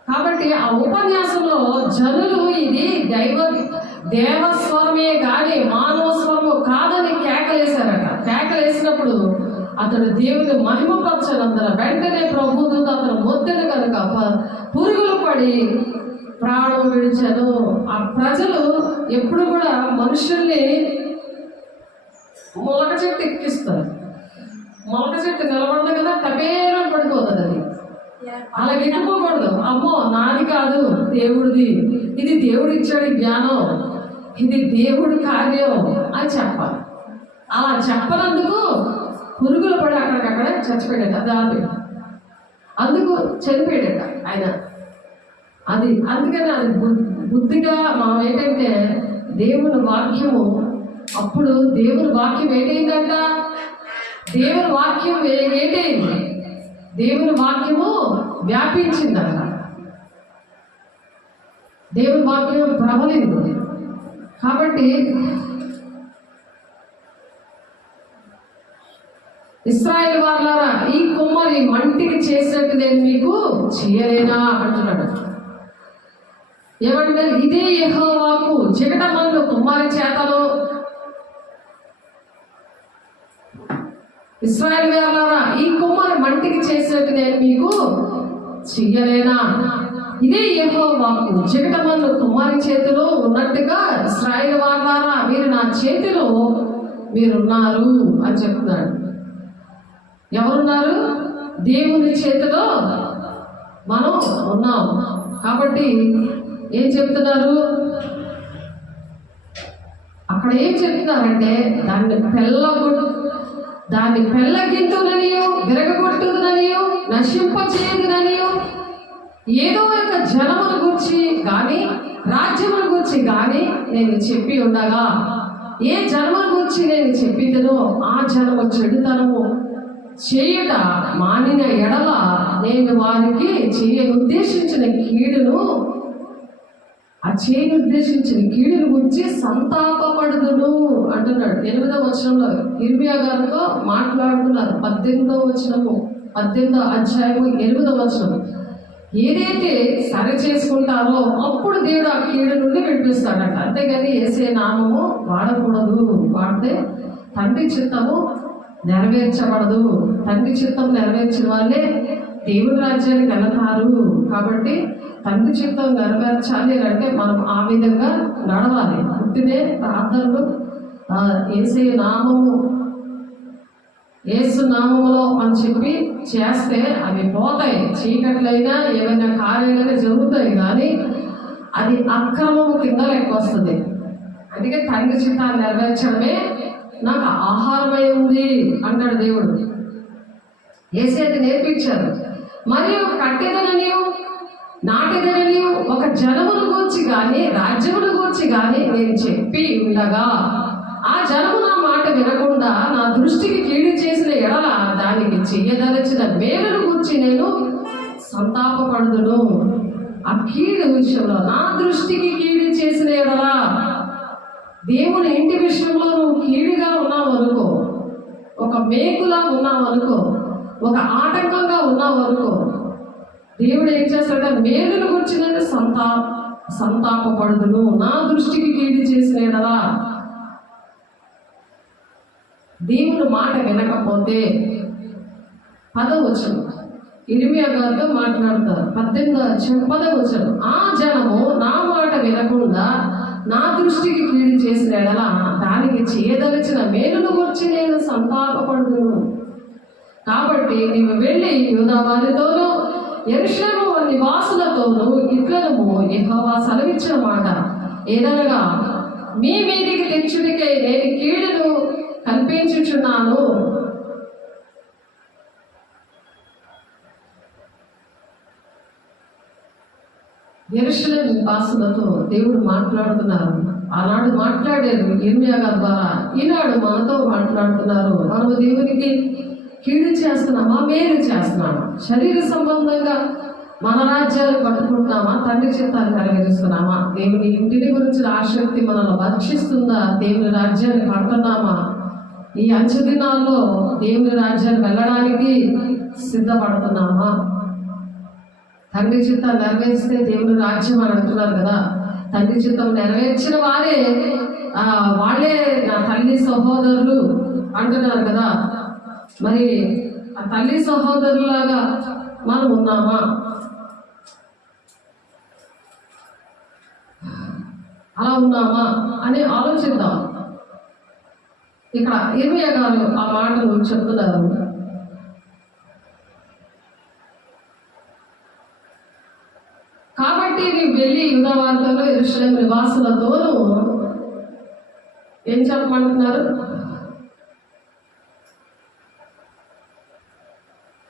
కాబట్టి ఆ ఉపన్యాసంలో జనులు ఇది దేవస్వరమే కానీ మానవ స్వరము కాదని కేకలేశారట. కేకలేసినప్పుడు అతడు దేవుని మహిమపరచనందున వెంటనే ప్రభుదూత అతను మొత్తెను కనుక పురుగులు పడి ప్రాణం విడిచాను. ఆ ప్రజలు ఎప్పుడు కూడా మనుషుల్ని మొలక చెట్టు ఎక్కిస్తారు. మొలక చెట్టు నిలబడదు కదా, టపేలో పడిపోతుంది. అది అలా ఎక్కిపోకూడదు. అమ్మో నాది కాదు దేవుడిది, ఇది దేవుడు ఇచ్చాడు జ్ఞానం, ఇది దేవుడి కార్యం అని చెప్పాలి. అలా చెప్పనందుకు పురుగులు పడి అక్కడికక్కడ చచ్చిపోయాడట. దాని అందుకు చనిపోయాడట ఆయన. అది అందుకని అది బుద్ధిగా మనం ఏంటంటే దేవుని వాక్యము, అప్పుడు దేవుని వాక్యం ఏంటైందంట, దేవుని వాక్యం ఏంటైంది, దేవుని వాక్యము వ్యాపించిందంట. దేవుని వాక్యం ప్రబలింది. కాబట్టి ఇశ్రాయేలు వారులారా, ఈ కుమ్మరి మంటికి చేసినట్టు నేను మీకు చేయలేనా అంటున్నాడు. ఏమంటే ఇదే యెహోవాకు చికటమందు కుమ్మరి చేతలో, ఇశ్రాయేలు వారులారా ఈ కుమ్మరి మంటికి చేసినట్టు నేను మీకు చెయ్యలేనా. ఇదే యెహోవాకు చికటమందు కుమ్మరి చేతిలో ఉన్నట్టుగా ఇశ్రాయేలు వారులారా మీరు నా చేతిలో మీరున్నారు అని చెప్తున్నాడు. ఎవరున్నారు? దేవుని చేతిలో మనం ఉన్నాం. కాబట్టి ఏం చెప్తున్నారు అక్కడ? ఏం చెప్తున్నారంటే దాన్ని పెళ్ళగింతుననియో విరగొట్టుదననియో నశింపచేయుదననియో ఏదో ఒక జనమును గురించి కానీ రాజ్యమును గురించి కానీ నేను చెప్పి ఉండగా, ఏ జనమును గురించి నేను చెప్పితేనో ఆ జనము చెడుతనము చేయుట మానిన ఎడల నేను వారికి చేయనుద్దేశించిన కీడును, ఆ చేయనుద్దేశించిన కీడును గురించి సంతాపపడుదును అంటున్నాడు. 8వ వచనంలో ఇర్మియా గారితో మాట్లాడుతున్నారు. 18వ అధ్యాయము 8వ వచనం. ఏదైతే సరి చేసుకుంటారో అప్పుడు దేవుడు ఆ కీడు నుండి విడిపిస్తాడట. అంతేగాని యేసే నామము వాడకూడదు. వాడితే తండ్రి చిత్తము నెరవేర్చబడదు. తండ్రి చిత్తం నెరవేర్చిన వాళ్ళే దేవుని రాజ్యానికి వెళతారు. కాబట్టి తండ్రి చిత్తం నెరవేర్చాలి అంటే మనం ఆ విధంగా నడవాలి. పుట్టినే ప్రార్థనలు యేసు నామములో అని చెప్పి చేస్తే అవి పోతాయి. చీకట్లైనా ఏమైనా కార్యాలైనా జరుగుతాయి, కానీ అది అక్రమము కింద లెక్క వస్తుంది. అందుకే తండ్రి చిత్తాన్ని నెరవేర్చడమే నాకు ఆహారమై ఉంది అంటాడు దేవుడు. యేసయ్య నేర్పించారు. మరియు కట్టెదననియు నాటెదననియు ఒక జనమును గూర్చి కానీ రాజ్యమును గూర్చి కానీ నేను చెప్పి ఉండగా, ఆ జనము నా మాట వినకుండా నా దృష్టికి కీడు చేసిన ఎడల దానికి చెయ్యదలచిన మేలును గూర్చి నేను సంతాపపడుదును. ఆ కీడు విషయంలో నా దృష్టికి కీడు చేసిన ఎడల, దేవుని ఇంటి విషయంలో నువ్వు కీడుగా ఉన్నావు అనుకో, ఒక మేకులా ఉన్నావు అనుకో, ఒక ఆటంకంగా ఉన్నావు అనుకో, దేవుడు ఏం చేస్తాడంటే మేలును గురించి నేను సంతాపపడుదును. నా దృష్టికి కీడు చేసిన ఎడలా, దేవుని మాట వినకపోతే 10వ వచనం ఇర్మియా గారితో మాట్లాడతారు. 10వ వచనం. ఆ జనము నా మాట వినకుండా నా దృష్టికి కీడు చేసిన ఎడల దానికి చేయదలిచిన మేలును గురించి నేను సంతాపపడుదును. కాబట్టి నీవు వెళ్ళి యూదా వారితోనూ యెరూషలేము నివాసులతోనూ ఇట్లనము యెహోవా సెలవిచ్చిన మాట ఏదనగా, మీ మీదికి తెచ్చుడికై నేను కీడును కల్పించుచున్నాను. యెరూషలేము నివాసులతో దేవుడు మాట్లాడుతున్నారు. ఆనాడు మాట్లాడారు ఇర్మియా గారి ద్వారా, ఈనాడు మనతో మాట్లాడుతున్నారు. మనము దేవునికి కీడు చేస్తున్నామా, మేలు చేస్తున్నామా? శరీర సంబంధంగా మన రాజ్యాలు పట్టుకుంటున్నామా, తండ్రి చిత్తాన్ని నెరవేరుస్తున్నామా? దేవుని ఇంటిని గురించి ఆసక్తి మనల్ని భక్షిస్తుందా? దేవుని రాజ్యాన్ని పడుతున్నామా? ఈ అంచె దినాల్లో దేవుని రాజ్యాన్ని వెళ్ళడానికి సిద్ధపడుతున్నామా? తండ్రి చిత్తం నెరవేర్చితే దేవుని రాజ్యం అని అంటున్నారు కదా. తండ్రి చిత్తం నెరవేర్చిన వారే వాళ్ళే నా తల్లి సహోదరులు అంటున్నారు కదా. మరి ఆ తల్లి సహోదరులాగా మనం ఉన్నామా? అలా ఉన్నామా అని ఆలోచిద్దాం. ఇక్కడ ఇర్మియా గారు ఆ మాటలు చెప్తున్నారు. కాబట్టి నీవు వెళ్ళి యూదా వార్తలో యెరూషలేము నివాసులతోనూ ఏం చెప్పమంటున్నారు?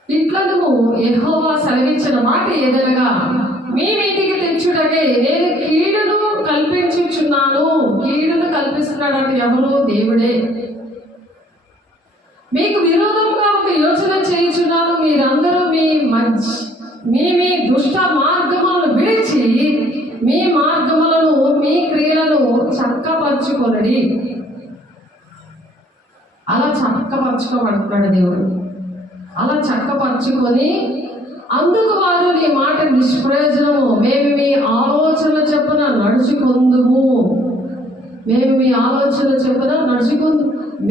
ఇట్లా నువ్వు యెహోవా సెలవిచ్చిన మాట ఏదనగా, మీ మీదికి తెచ్చుటకై నేను కీడును కల్పించుచున్నాను. కీడును కల్పిస్తున్నాడంటే ఎవరు? దేవుడే. మీకు విరోధంగా ఒక యోచన చేయుచున్నాను. మీరందరూ మీ దుష్ట మార్గములను విడిచి మీ మార్గములను, మీ క్రియలను చక్కపరచుకొనడి. అలా చక్కపరచుకోబడుతున్నాడు దేవుడు. అలా చక్కపరచుకొని అందుకు వారు నీ మాట నిష్ప్రయోజనము, మేము మీ ఆలోచన చెప్పున నడుచుకుందుము. మేము మీ ఆలోచన చెప్పున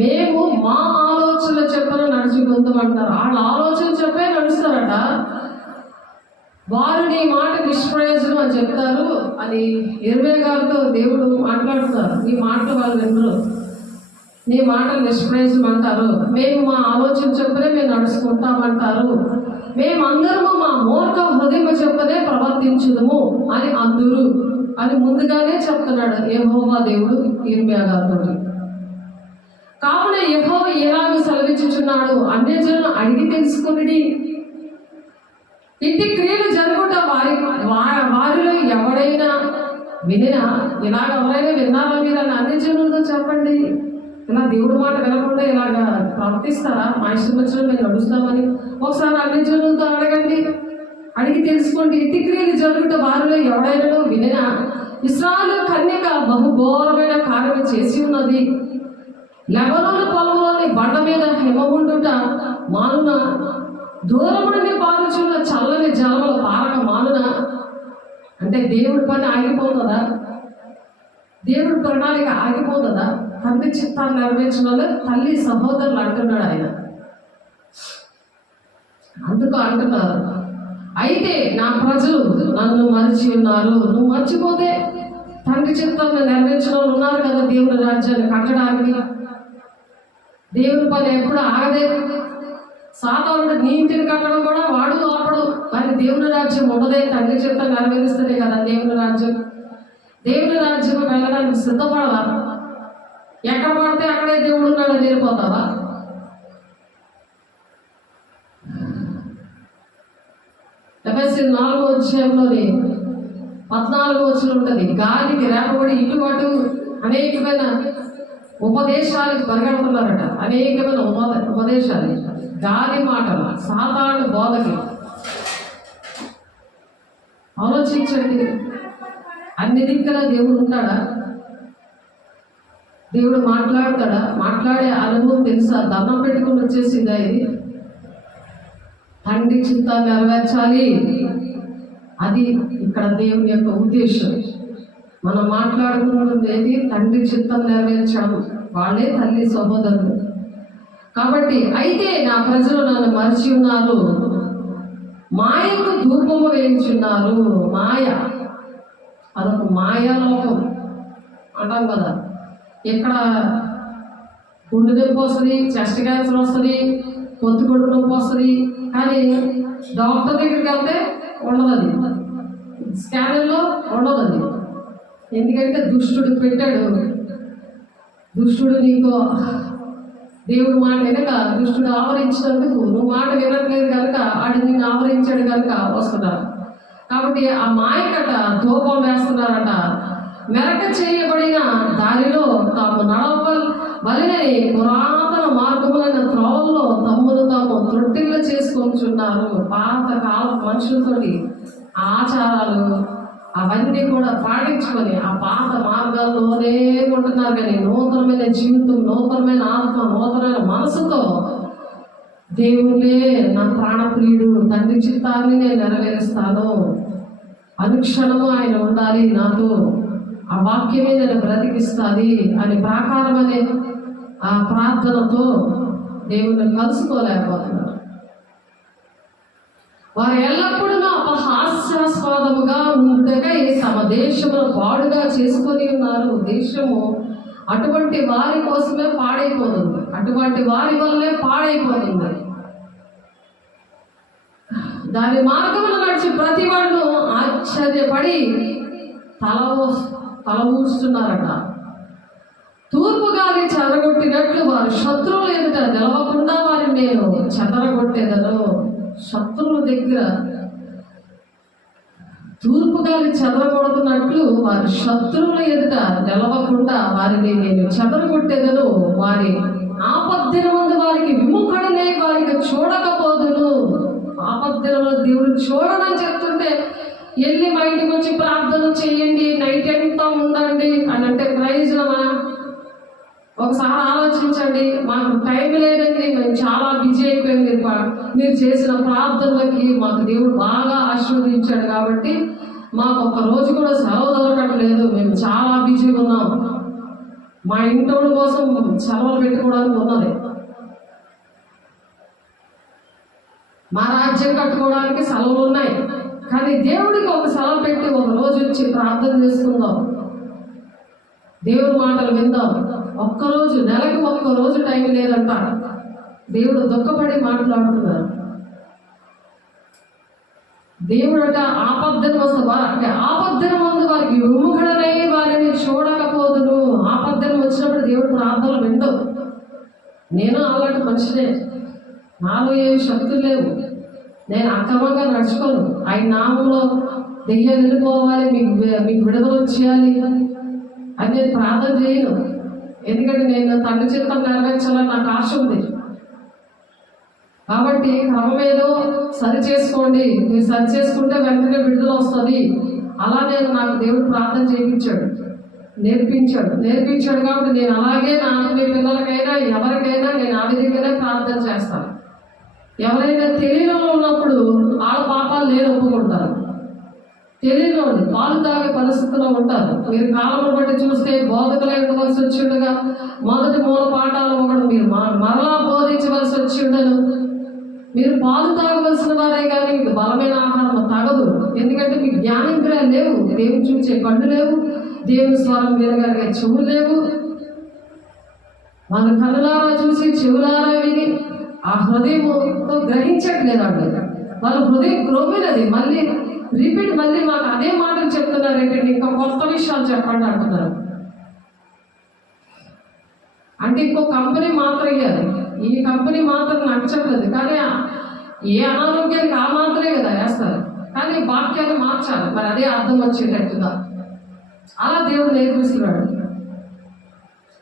మేము మా ఆలోచన చెప్పున నడుచుకుందాం అంటారు. వాళ్ళ ఆలోచన చెప్పే నడుస్తారట. వారు నీ మాట నిష్ప్రయోజనం అని చెప్తారు అని ఇర్మియా గారితో దేవుడు మాట్లాడుతారు. నీ మాటలు వాళ్ళు వినరు, నీ మాటలు నిష్ప్రయోజనం అంటారు. మేము మా ఆలోచన చెప్పునే మేము నడుచుకుంటామంటారు. మేమందరము మా మూర్ఖ హృదయం చెప్పునే ప్రవర్తించుదుము అని అందరూ అని ముందుగానే చెప్తున్నాడు యెహోవా దేవుడు ఇర్మియా గారితో. కావున యెహోవా ఎలాగ సెలవిచ్చుచున్నాడు, అన్యజనులను అడిగి తెలుసుకుని ఇట్టి క్రియలు జరుగుట వారిలో ఎవడైనా వినినా, ఇలాగ ఎవరైనా విన్నారా మీరు అని అన్యజనులతో చెప్పండి. ఇలా దేవుడి మాట వినకుండా ఇలాగ ప్రవర్తిస్తారా? మా ఇష్టం వచ్చిన మేము నడుస్తామని ఒకసారి అన్యజనులతో అడగండి, అడిగి తెలుసుకోండి. ఇట్టి క్రియలు జరుగుట వారిలో ఎవడైనా వినినా, ఇశ్రాయేలు కన్యక బహుఘోరమైన కార్యం చేసి ఉన్నది. లెబనోను పొలంలోని బండ మీద హిమముండుట మానున, దూరము నుండి పారుచున్న చల్లని జలముల పారక మానున. అంటే దేవుడి పని ఆగిపోతుందా? దేవుడి ప్రణాళిక ఆగిపోతుందా? తండ్రి చిత్తాన్ని నెరవేర్చిన తల్లి సహోదరులు అంటున్నాడు ఆయన. అందుకు అంటున్నారు, అయితే నా ప్రజలు నన్ను మరిచి ఉన్నారు. నువ్వు మర్చిపోతే తండ్రి చిత్తాన్ని నెరవేర్చిన వాళ్ళు ఉన్నారు కదా దేవుని రాజ్యాన్ని కట్టడానికి. దేవుని పని ఎప్పుడు ఆగదే. సాతానుడు నీ ఇంటిని కట్టడం కూడా వాడు ఆపడు, కానీ దేవుని రాజ్యం ఉండదే. తండ్రి చిత్తం నెరవేరిస్తేనే కదా దేవుని రాజ్యం. దేవుని రాజ్యం వెళ్ళడానికి సిద్ధపడదా? ఎక్కడ పడితే అక్కడే దేవుడు ఉన్నాడని వెళ్ళిపోతావా? ఎఫెసీ 4వ అధ్యాయంలోని 14వ వచనం ఉంటుంది. గాలికి రేపబడి ఇటువటు అనేకమైన ఉపదేశాలకు పరిగెడుతున్నారట. అనేకమైన ఉపదేశాలు, గాలి మాటలు, సాతాను బోధకి. ఆలోచించండి, అన్ని దిక్కుల దేవుడు ఉంటాడా? దేవుడు మాట్లాడతాడా? మాట్లాడే అనుభవం తెలుసా? దండం పెట్టుకుని వచ్చేసిందా ఇది? తండ్రి చిత్తాన్ని నెరవేర్చాలి, అది ఇక్కడ దేవుని యొక్క ఉద్దేశం. మనం మాట్లాడుకున్నది తండ్రి చిత్తం నెరవేర్చడం. వాళ్ళే తల్లి సహోదరులు. కాబట్టి అయితే నా ప్రజలు నన్ను మరిచి ఉన్నారు, మాయకు ధూపము వేయించున్నారు. మాయ, అదొక మాయాలోకం అంటాం కదా. ఇక్కడ గుండె నొప్పి వస్తుంది, చెస్ట్ క్యాన్సర్ వస్తుంది, పొత్తుకొడు నొప్పి వస్తుంది, కానీ డాక్టర్ దగ్గరికి వెళ్తే ఉండదు, అది స్కానర్లో ఉండదు. అది ఎందుకంటే దుష్టుడు పెట్టాడు. దుష్టుడు నీకు దేవుడు మాట వినక దుష్టుడు ఆవరించినందుకు నువ్వు మాట వినట్లేదు కనుక ఆడు నిన్ను ఆవరించాడు కనుక వస్తున్నారు. కాబట్టి ఆ మాయకట ధూపం వేస్తున్నారట. మెరక చేయబడిన దారిలో తాము నడవవలెనని పురాతన మార్గములైన త్రోవల్లో తమ్మును తాము తొట్టిళ్ళు చేసుకొంటున్నారు. పాత కాలం మనుషులతోటి ఆచారాలు అవన్నీ కూడా పాటించుకొని ఆ పాత మార్గాల్లోనే ఉంటున్నారు. కానీ నూతనమైన జీవితం, నూతనమైన ఆత్మ, నూతనమైన మనసుతో దేవుడే నా ప్రాణప్రియుడు, తండ్రి చిత్తాన్ని నేను నెరవేరుస్తాను, అనుక్షణము ఆయన ఉండాలి నాతో, ఆ వాక్యమే నేను బ్రతికిస్తుంది అని ప్రాకారమనే ఆ ప్రార్థనతో దేవుణ్ణి కలుసుకోలేకపోతున్నారు. వారు ఎల్లప్పుడూ అపహాస్యాస్పదముగా ఉండకై తమ దేశమును పాడుగా చేసుకొని ఉన్నారు. దేశము అటువంటి వారి కోసమే పాడైపోతుంది, అటువంటి వారి వల్లే పాడైపోతుంది. దాని మార్గమును నడిచి ప్రతి వాళ్ళు ఆశ్చర్యపడి తల ఊస్తున్నారట. తూర్పు గాలి చెదరగొట్టినట్లు వారు శత్రువులు ఎదుట నిలవకుండా వారిని నేను చెదరగొట్టేదను. శత్రువుల దగ్గర తూర్పు గాలి చెదరగొడుతున్నట్లు వారి శత్రువుల ఎదుట నిలవకుండా వారిని నేను చెదరగొట్టేదను. వారి ఆపద్దినమందు వారికి విముఖుడనే వారికి చూడకపోదును. ఆపద్దినంలో దేవుడు చూడడని చెప్తుంటే వెళ్ళి మా ఇంటికి వచ్చి ప్రార్థన చేయండి, నైట్ అంతా ఉండండి అని అంటే ప్రయోజనమా? ఒకసారి ఆలోచించండి. మాకు టైం లేదండి, మేము చాలా బిజీ అయిపోయింది. మీరు చేసిన ప్రార్థనలకి మాకు దేవుడు బాగా ఆశీర్వదించాడు కాబట్టి మాకు ఒక రోజు కూడా సెలవు దొరకట్లేదు, మేము చాలా బిజీగా ఉన్నాం. మా ఇంటోళ్ళ కోసం సెలవులు పెట్టుకోవడానికి ఉన్నది, మా రాజ్యం కట్టుకోవడానికి సెలవులు ఉన్నాయి. కానీ దేవుడికి ఒక సెలవు పెట్టి ఒక రోజు వచ్చి ప్రార్థన చేసుకుందాం, దేవుడి మాటలు విందాం. ఒక్కరోజు, నెలకి ఒక్కరోజు టైం లేదంట. దేవుడు దుఃఖపడి మాట్లాడుతున్నారు. దేవుడట ఆపద్దను వస్తే ఆపద్దన ముందు వారికి విముఖుడనై వారిని చూడకపోదును. ఆపద్దను వచ్చినప్పుడు దేవుడు ప్రార్థనలు విండు. నేను అలాంటి మనిషినే, నాలో ఏమి శక్తులు లేవు, నేను అక్రమంగా నడుచుకోను. ఆయన నామంలో దెయ్యాలు వెళ్ళిపోవాలి, మీకు విడుదల వచ్చేయాలి అని నేను ప్రార్థన చేయను. ఎందుకంటే నేను తండ్రి చిత్తం నెరవేర్చాలని నాకు ఆశ ఉంది. కాబట్టి క్రమమేదో సరి చేసుకోండి, మీరు సరి చేసుకుంటే వెంటనే విడుదల వస్తుంది. అలా నేను నాకు దేవుడు ప్రార్థన చేయించాడు, నేర్పించాడు. కాబట్టి నేను అలాగే నా మీ పిల్లలకైనా ఎవరికైనా నేను ఆ విధంగానే ప్రార్థన చేస్తాను. ఎవరైనా తెలియలో ఉన్నప్పుడు వాళ్ళ పాపాలు నేను ఒప్పుకుంటాను. తెలియని పాలు తాగే పరిస్థితిలో ఉంటారు. మీరు కాలంలో బట్టి చూస్తే బోధకులై ఉండవలసి వచ్చి ఉండగా మొదటి మూల పాఠాలు ఒకటి మీరు మరలా బోధించవలసి వచ్చి ఉండను. మీరు పాలు తాగవలసిన వారే కానీ మీకు బలమైన ఆహారం తాగదు. ఎందుకంటే మీకు జ్ఞానేంద్రియాలు లేవు, దేవుని చూసే కళ్ళు లేవు, దేవుని స్వరం వినగలిగే చెవులు లేవు. వాళ్ళ కళ్ళులారా చూసి చెవులారా విని ఆ హృదయంతో గ్రహించట్లేదు. వాళ్ళ హృదయం క్రోమినది. మళ్ళీ మళ్ళీ మాకు అదే మాటలు చెప్తున్నారు ఏంటంటే ఇంకా కొత్త విషయాలు చెప్పండి అంటున్నారు. అంటే ఇంకో కంపెనీ మాత్రం ఇయ్యాలి, ఈ కంపెనీ మాత్రం నచ్చట్లేదు. కానీ ఏ అనారోగ్యానికి ఆ మాత్రమే కదా వేస్తారు, కానీ వాక్యాన్ని మార్చాలి, మరి అదే అర్థం వచ్చేటట్టుగా. అలా దేవుడు నేర్పిస్తున్నాడు.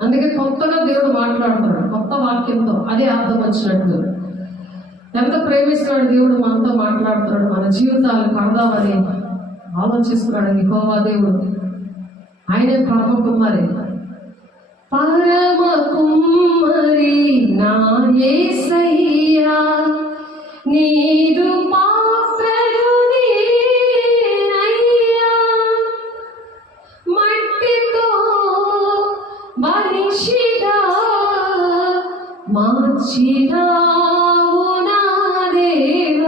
అందుకే కొత్తగా దేవుడు మాట్లాడుతున్నాడు, కొత్త వాక్యంతో అదే అర్థం వచ్చినట్లు. ఎంత ప్రేమిస్తున్నాడు దేవుడు, మనతో మాట్లాడుతున్నాడు, మన జీవితాలు కడదామని ఆలోచిస్తున్నాడు యెహోవా దేవుడు. ఆయనే పరమ కుమారి, పరమ కుమారి నా యేసయ్యా, నీదు పాత్రలు నేనయ్యా, మట్టితో మనిషిగా మార్చినావు నా దేవా,